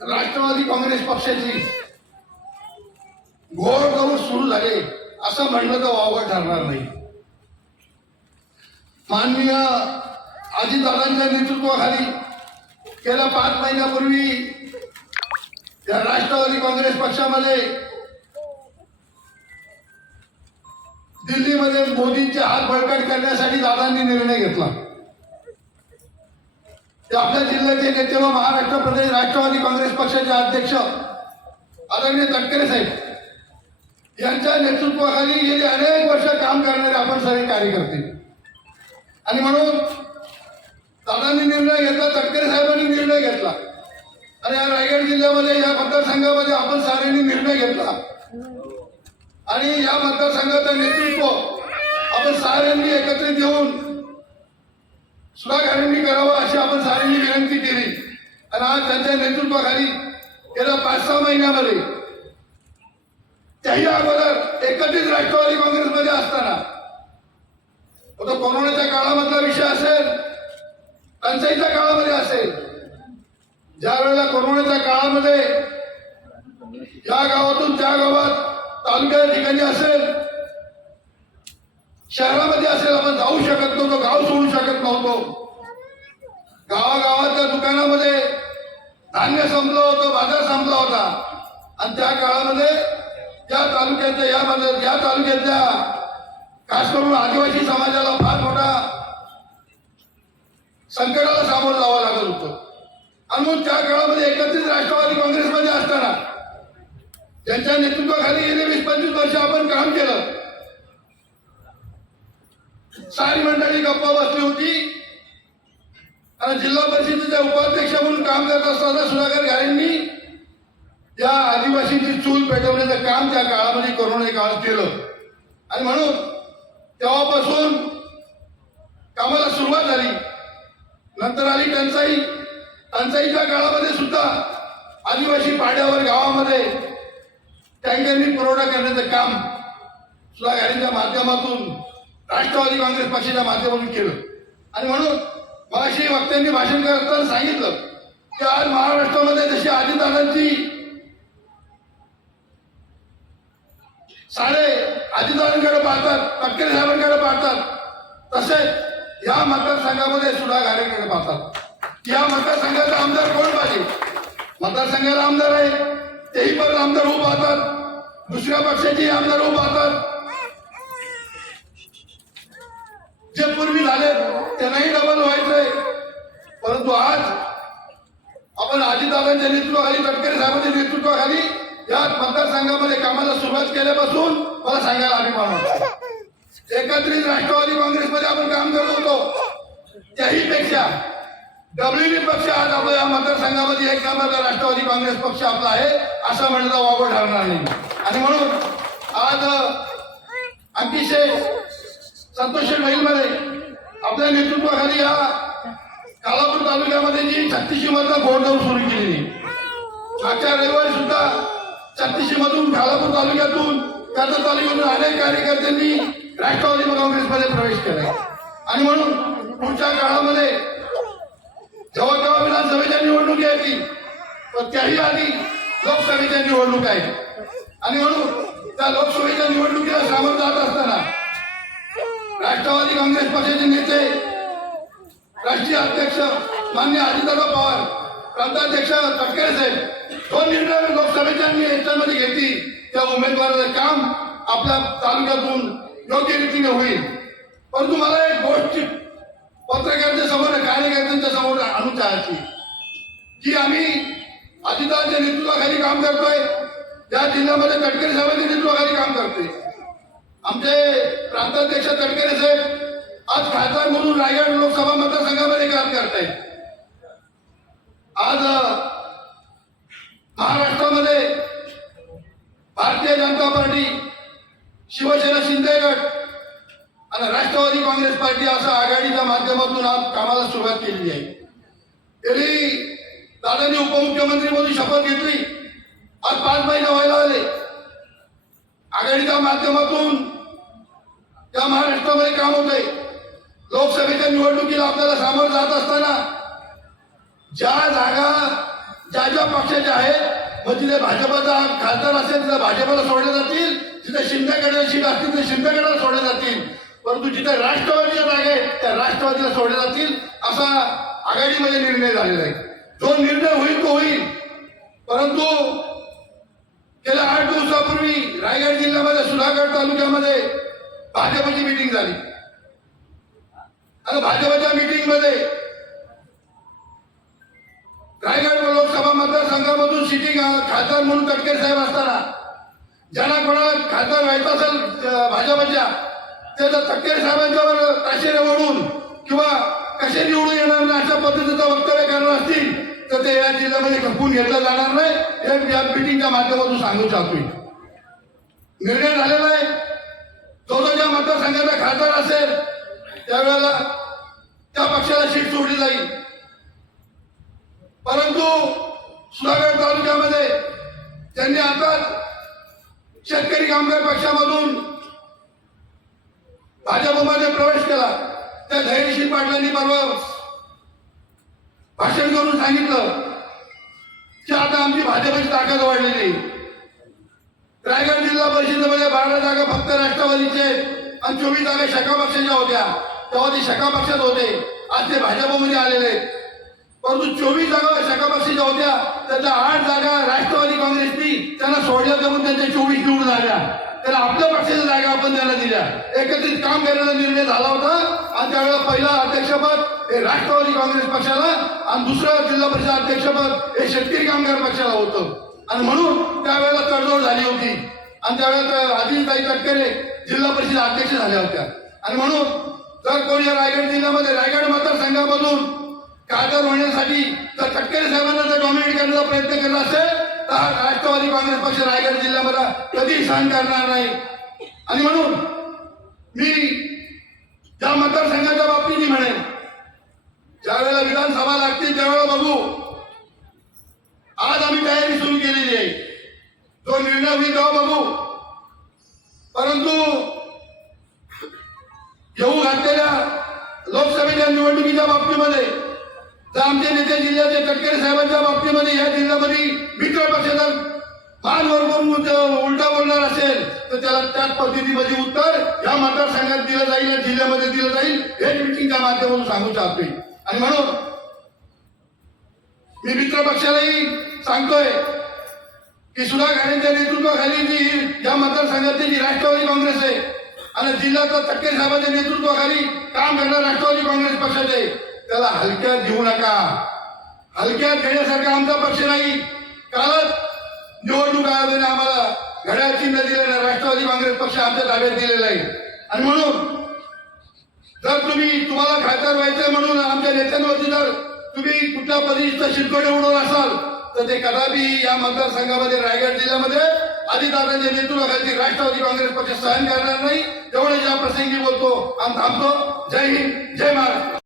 राष्ट्रवादी काँग्रेस पक्षाची. घोळ करून सुरू झाले असं म्हणलं तर वावगं ठरणार नाही. माननीय अजितदादांच्या नेतृत्वाखाली गेल्या पाच महिन्यापूर्वी या राष्ट्रवादी काँग्रेस पक्षामध्ये दिल्लीमध्ये मोदींचे हात बळकट करण्यासाठी दादांनी निर्णय घेतला. ते आपल्या जिल्ह्याचे नेते व महाराष्ट्र प्रदेश राष्ट्रवादी काँग्रेस पक्षाचे अध्यक्ष आदरणीय तटकरे साहेब. यांच्या नेतृत्वाखाली गेली अनेक वर्ष काम करणारे आपण सगळे कार्यकर्ते. आणि म्हणून दादांनी निर्णय घेतला तटकरे साहेबांनी निर्णय घेतला. आणि या रायगड जिल्ह्यामध्ये या मतदारसंघामध्ये आपण साऱ्यांनी निर्णय घेतला. आणि या मतदारसंघाचं नेतृत्व आपण साऱ्यांनी एकत्रित येऊन सुधाकरांनी करावं अशी आपण साऱ्यांनी विनंती केली. आणि आज त्यांच्या नेतृत्वाखाली गेल्या पाच सहा महिन्यामध्ये त्याही अगोदर एकत्रित राष्ट्रवादी काँग्रेसमध्ये असताना तो कोरोनाच्या काळामधला विषय असेल टंचाईच्या काळामध्ये असेल ज्या वेळेला कोरोनाच्या काळामध्ये या गावातून त्या गावात तालुक्या ठिकाणी असेल शहरामध्ये असेल आपण जाऊ शकत नव्हतो गाव सोडू शकत नव्हतो. गावागावातल्या दुकानामध्ये धान्य संपलं होतं बाजार संपला होता. आणि त्या काळामध्ये या तालुक्यातल्या या बाजार या तालुक्यातल्या खास करून आदिवासी समाजाला फार मोठा संकटाला सामोरं जावं लागत होतं. आणि मग त्या काळामध्ये एकत्रित राष्ट्रवादी काँग्रेसमध्ये असताना त्यांच्या नेतृत्वाखाली गेले वीस पंचवीस वर्ष आपण काम केलं सारी मंडळी गप्पा बसली होती आणि जिल्हा उपाध्यक्ष म्हणून काम करत असताना सुधाकर घारेंनी त्या आदिवासींची चूल पेटवण्याचं काम त्या काळामध्ये कोरोना काळात केलं. आणि म्हणून तेव्हापासून कामाला सुरुवात झाली. नंतर आली टंचाई. टंचाईच्या काळामध्ये सुद्धा आदिवासी पाड्यावर गावामध्ये टँकरनी पुरवठा करण्याचं काम सुधाकर यांच्या माध्यमातून राष्ट्रवादी काँग्रेस पक्षाच्या माध्यमातून केलं. आणि म्हणून मगाशी वक्त्यांनी भाषण करताना सांगितलं की आज महाराष्ट्रामध्ये जशी अजितदादांची साडे अजितदादांकडे पाहतात तटकरे साहेबांकडे पाहतात तसेच या मतदारसंघामध्ये सुद्धा गारेकडे पाहतात. या मतदारसंघाचा आमदार कोण पाहिजे? मतदारसंघाला आमदार आहे तेही पण आमदार उभं पाहतात. दुसऱ्या पक्षाचे आमदार उभं पाहतात जे पूर्वी झाले त्यांनाही डबल व्हायचंय. परंतु आज आपण अजितदादांच्या नेतृत्वाखाली गडकरी साहेबांच्या नेतृत्वाखाली या मतदारसंघामध्ये कामाला सुरुवात केल्यापासून मला सांगायला अभिमान वाटतो एकत्रित राष्ट्रवादी काँग्रेसमध्ये आपण काम करत होतो. त्याही पेक्षा डब्ल्यूबी पक्ष आज आपला या मतदारसंघामध्ये एक नंबरचा राष्ट्रवादी काँग्रेस पक्ष आपला आहे असं म्हणलं वावड ठरणार नाही. आणि म्हणून आज अतिशय संतोषमध्ये आपल्या नेतृत्वाखाली या कालापूर तालुक्यामध्ये जी छत्तीशी मधनं घोडदौड सुरू केलेली मागच्या रविवारी सुद्धा छत्तीशी मधून कालापूर तालुक्यातून कर्जत तालुक्यातून अनेक कार्यकर्त्यांनी राष्ट्रवादी काँग्रेसमध्ये प्रवेश केला. आणि म्हणून पुढच्या काळामध्ये जेव्हा जेव्हा विधानसभेच्या निवडणुकी येतील पण त्याही आधी लोकसभेच्या निवडणूक आहे आणि म्हणून त्या लोकसभेच्या निवडणुकीला सामोरं जात असताना राष्ट्रवादी काँग्रेस पक्षाचे नेते राष्ट्रीय अध्यक्ष मान्य अजितदादा पवार प्रांताध्यक्ष तटकरे साहेब दोन निर्णय लोकसभेच्या याच्यामध्ये घेतली. त्या उमेदवाराचं काम आपल्या तालुक्यातून योग्य रीतीने होईल. परंतु मला एक गोष्ट पत्रकारांच्या समोर कार्यकर्त्यांच्या समोर आणू चाहायची की आम्ही अजितदादांच्या नेतृत्वाखाली काम करतोय त्या जिल्ह्यामध्ये तटकरे साहेबांच्या नेतृत्वाखाली काम करतोय. आमचे प्रांताध्यक्ष तडकरे साहेब आज खासदार म्हणून रायगड लोकसभा मतदारसंघामध्ये काम करतायत. आज महाराष्ट्रामध्ये भारतीय जनता पार्टी शिवसेना शिंदेगड आणि राष्ट्रवादी काँग्रेस पार्टी असं आघाडीच्या माध्यमातून आज कामाला सुरुवात केलेली आहे. तरी दादांनी उपमुख्यमंत्री म्हणून शपथ घेतली. आज पाच महिने व्हायला आले. आघाडीच्या माध्यमातून त्या महाराष्ट्रामध्ये काम होते लोकसभेच्या निवडणुकीला आपल्याला सामोरं जात असताना ज्या जागा ज्या ज्या पक्षाच्या आहेत मग तिथे भाजपचा खासदार असेल तिथे भाजपला सोडले जातील जिथे शिंदेकडे सीट असतील तिथे शिंदेकडे सोडले जातील. परंतु जिथे राष्ट्रवादीच्या जागा आहेत त्या राष्ट्रवादीला सोडले जातील असा आघाडीमध्ये निर्णय झालेला आहे. जो निर्णय होईल तो होईल. परंतु गेल्या आठ दिवसापूर्वी रायगड जिल्ह्यामध्ये सुधागड तालुक्यामध्ये भाजपची मिटिंग झाली. आता भाजपच्या मिटिंगमध्ये रायगड लोकसभा मतदारसंघामधून सिटिंग खासदार म्हणून कटकेर साहेब असताना ज्यांना कोणाला खासदार व्हायचं असेल भाजपच्या त्याचा तटकरे साहेबांच्यावर ताशेरे ओढून किंवा कसे निवडून येणार नाही अशा पद्धतीचं वक्तव्य करणार असतील तर ते या जिल्ह्यामध्ये खपून घेतलं जाणार नाही. हे या मिटिंगच्या माध्यमातून सांगू चालतोय निर्णय झालेला आहे. जो जो ज्या मतदारसंघाचा खासदार असेल त्यावेळेला त्या पक्षाला सीट सोडली जाईल. परंतु सुधागड तालुक्यामध्ये त्यांनी आताच शेतकरी कामगार पक्षामधून भाजपमध्ये प्रवेश केला. त्या धैर्यशील पाटलांनी परवा भाषण करून सांगितलं की आता आमची भाजपची ताकद वाढलेली आहे. रायगड जिल्हा परिषदेमध्ये बारा जागा फक्त राष्ट्रवादीचे आणि चोवीस जागा शाखा पक्षाच्या होत्या. तेव्हा ते शाखा पक्षात होते. आज ते भाजपमध्ये आलेले परंतु चोवीस जागा शाखा पक्षाच्या होत्या. त्यातल्या आठ जागा राष्ट्रवादी काँग्रेसनी त्यांना सोडल्या त्यामुळे त्यांच्या चोवीस निवडून आल्या. त्याला आपल्या पक्षाच्या जागा आपण त्यांना दिल्या. एकत्रित काम करण्याचा निर्णय झाला होता. आणि त्यावेळेला पहिला अध्यक्षपद हे राष्ट्रवादी काँग्रेस पक्षाला आणि दुसरं जिल्हा परिषद अध्यक्षपद हे शेतकरी कामगार पक्षाला होतं. आणि म्हणून त्यावेळेला तडजोड झाली होती. आणि त्यावेळेला आदिलताई तटकरे जिल्हा परिषद अध्यक्ष झाल्या होत्या. आणि म्हणून जर कोणी रायगड जिल्ह्यामध्ये रायगड मतदारसंघामधून खासदार होण्यासाठी जर तटकरे साहेबांना जर डॉमिनेट करण्याचा प्रयत्न केला असेल तर हा राष्ट्रवादी काँग्रेस पक्ष रायगड जिल्ह्यामध्ये कधी सहन करणार नाही. आणि म्हणून मी या मतदारसंघाच्या बाबतीत म्हणेन ज्यावेळेला विधानसभा लागतील त्यावेळेला बघू. आज आम्ही तयारी सुरू निर्णय होईल तेव्हा बघू. परंतु येऊ घातलेल्या लोकसभेच्या निवडणुकीच्या बाबतीमध्ये तर आमचे नेते जिल्ह्याचे तटकरे साहेबांच्या बाबतीमध्ये या जिल्ह्यामध्ये मित्र पक्षाचा मान वरवरून उलटा बोलणार असेल तर त्याला त्याच पद्धतीमध्ये उत्तर या मतदारसंघात दिलं जाईल या जिल्ह्यामध्ये दिलं जाईल हे मिटिंगच्या माध्यमातून सांगू चालते आणि म्हणून मी मित्र पक्षालाही सांगतोय की सुधा घाणेंच्या नेतृत्वाखाली जी या मतदारसंघातली जी राष्ट्रवादी काँग्रेस आहे आणि जिल्ह्याचा तक्के साहेबांच्या नेतृत्वाखाली काम करणार राष्ट्रवादी काँग्रेस पक्षाचे त्याला हलक्यात घेऊ नका हलक्यात घेण्यासारखा आमचा पक्ष नाही कालच निवडणूक आयोगाने आम्हाला घड्याळ चिन्ह दिलेलं आहे. राष्ट्रवादी काँग्रेस पक्ष आमच्या ताब्यात दिलेला आहे आणि म्हणून जर तुम्ही तुम्हाला खासदार व्हायचं म्हणून आमच्या नेत्यांवरती जर तुम्ही कुठल्या पद्धतीचा शिरकोडे उडवला असाल तर ते कदापि या मतदारसंघामध्ये रायगड जिल्ह्यामध्ये आदिदादांच्या नेतृत्वाखाली राष्ट्रवादी काँग्रेस पक्ष सहन करणार नाही. एवढे ज्या प्रसंगी बोलतो आणि थांबतो. जय हिंद जय महाराष्ट्र.